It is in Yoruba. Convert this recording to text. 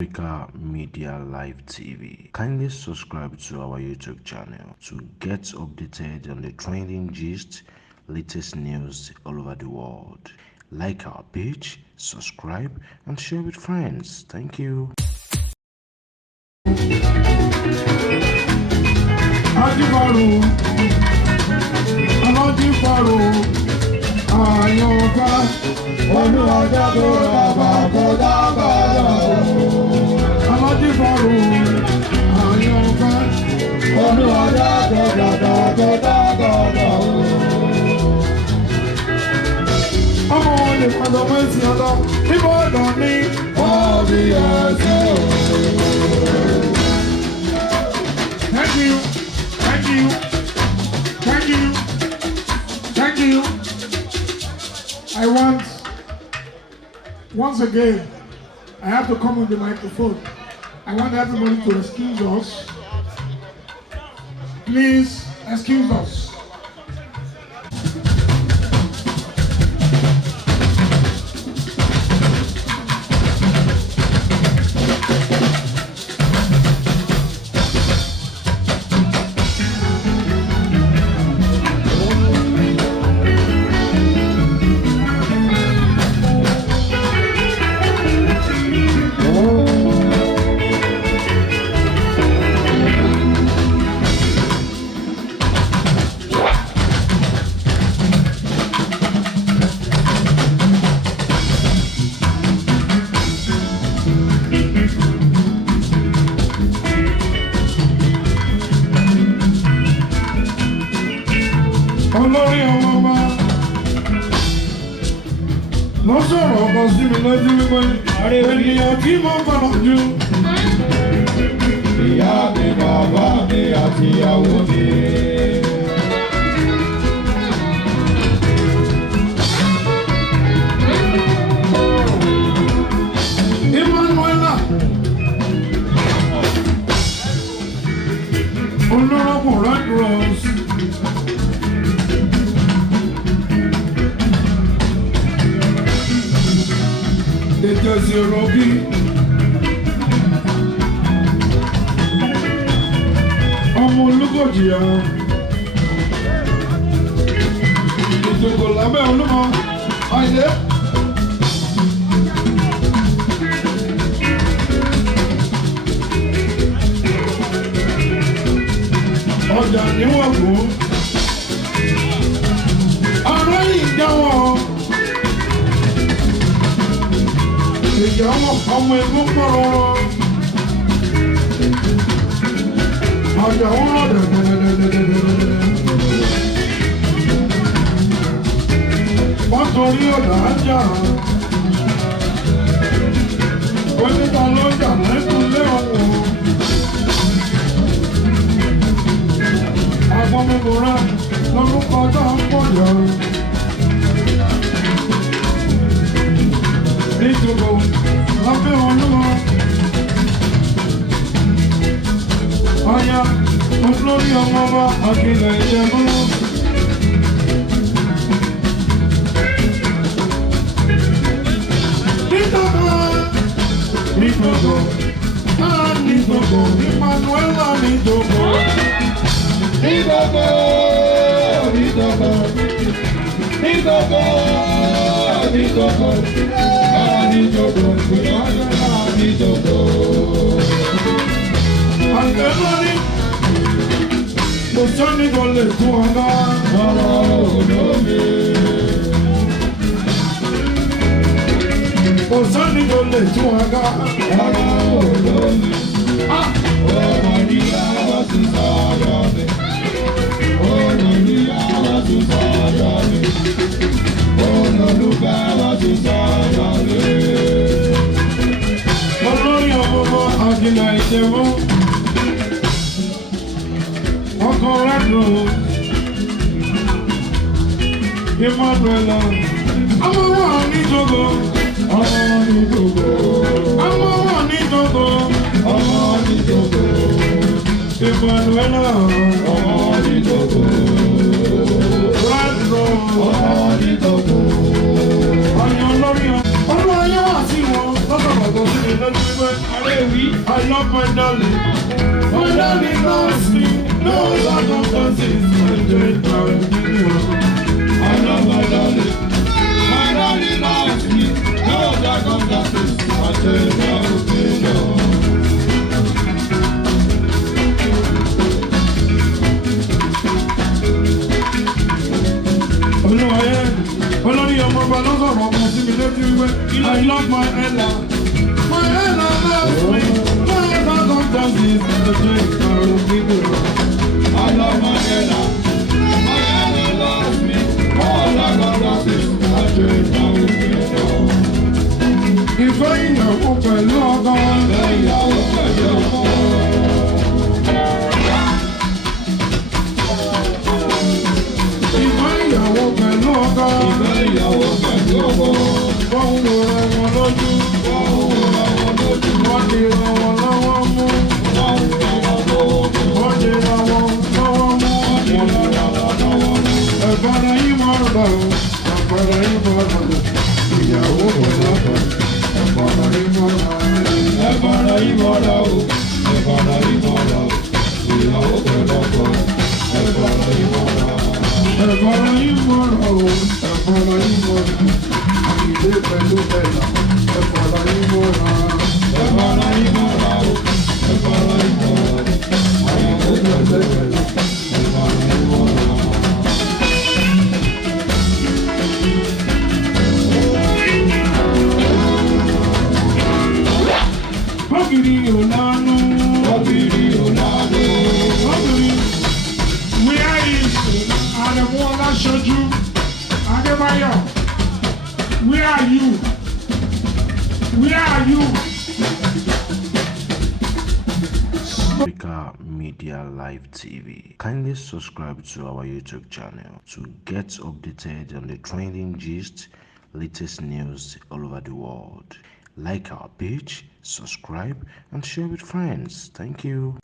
AfricamediaLive TV. Kindly subscribe to our YouTube channel to get updated on the trending gist, latest news all over the world. Like our page, subscribe, and share with friends. Thank you. Thank you. I want, once again, I have to come with the microphone. I want everybody to excuse us. Please excuse us. Olori Emmanuella Ropo sọ̀rọ̀ sí mi lójú wípé ènìyàn tí mo gbọ́dọ̀ jù. Ìyá mi, bàbá mi àti ìyàwó mi. Emmanuella Ropo Red Rose. Robi ọmọ olùkọ́jì ya ìjòkó lábẹ́ olúmọ ayé ọjà níwọ̀n fún ọ̀rọ̀ ìjáwọ̀. Ọmọ ẹgbẹ́ pọ̀rọ̀ ọjà wọn wọ́n torí ọ̀dà ájá oníta lọ́jà lẹ́kùnlé ọ̀wọ̀ agbọ́mẹ́gbọ́rá lórúkọ tó ń pọ̀ jọ nítorí lábẹ́ olúwa ọ̀yá olórí ọmọ ọba àkìlẹ̀ ìjẹ̀bú. Nítorí Emmanuella Angeloni, kò sẹ́ni tó lè tún ọ̀gá ọ̀rọ̀ olómi. Kò sẹ́ni tó lè tún ọ̀gá ọ̀rọ̀ olómi. Ọmọ ní àwọn tún sọ̀rọ̀ mi. Ọmọ ní àwọn tún sọ̀rọ̀ mi. Olùkọ́ àwọn tún sọ̀rọ̀ mi. Olórí ọmọ àjìnà ìjẹ̀bú. Ọkọ̀ Red Rose Emmanuella ọmọ wọn ní Togo ọmọ ní Togo ọmọ wọn ní Togo ọmọ ní Togo Emmanuella ọmọ ní Togo Red Rose ọmọ ní Togo ọyàn lórí ọmọ ayé wà sí wọn lọ́sọ̀rọ̀ tó sí ní lọ́dún wípé. I love my darling. My darling loves me. No circumstances can change my opinion. I love my darling. My darling loves me. No circumstances can change my opinion. Olori Emmanuella Ropo, I love my Ella. My Ella loves me. My Ella circumstances to change my opinion. I love my Ella. My Ella loves me. All circumstances to change my opinion. Ìfẹ́ ìyàwó pẹ̀lú ọkọ. Ìfẹ́ ìyàwó pẹ̀lú ọkọ. Ìfẹ́ ìyàwó pẹ̀lú ọkọ. Ìfẹ́ ìyàwó pẹ̀lú ọkọ. Wọ́n ń wo wọn lójú. Wọ́n ń wo wọn lójú. Wọ́n di wọn lọ́wọ́ mú. Wọ́n ń di wọn lọ́wọ́ mú. Wọ́n di wọn lọ́wọ́ mú. Wọ́n di wọn lọ́wọ́ mú. Ẹ̀fọ́nà yìí mọ̀ ọ́ lọ. Ẹ̀fọ́nà yìí mọ̀ ọ́ lọ. Ìyàwó pẹ̀lú ọkọ. Ẹ̀fọ́nà yìí mọ̀ ọ́ lọ. Ẹ̀fọ́nà yìí mọ̀ ọ́ lọ. Ẹ̀fọ́nà yìí mọ̀ ọ́ lọ. Ìyàwó pẹ̀lú ọkọ. Ẹ̀fọ́nà yìí mọ̀ ọ́ lọ. Ẹ̀fọ́nà yìí mọ̀ ọ́ lọ. Ẹ̀fọ́nà yìí mọ̀ ọ́ lọ. Àyìnlé pẹ̀lú bẹ̀rẹ̀. Ẹ̀fọ́nà yìí mọ̀ ọ́ lọ. Ẹ̀fọ́nà yìí mọ̀ ọ́ lọ. Ẹ̀fọ́nà yìí mọ̀ ọ́ lọ. Àyìnlé pẹ̀lú bẹ̀rẹ̀. Ẹ̀fọ́nà yìí mọ̀ ọ́ lọ. Ogiri Olanu. Ogiri Olanu. Ogiri. Where is Ademola Soju? Adebayo. Where are you? Where are you? Africa Media Live TV. Kindly subscribe to our YouTube channel to get updated on the trending gist, latest news all over the world. Like our page, subscribe, and share with friends. Thank you.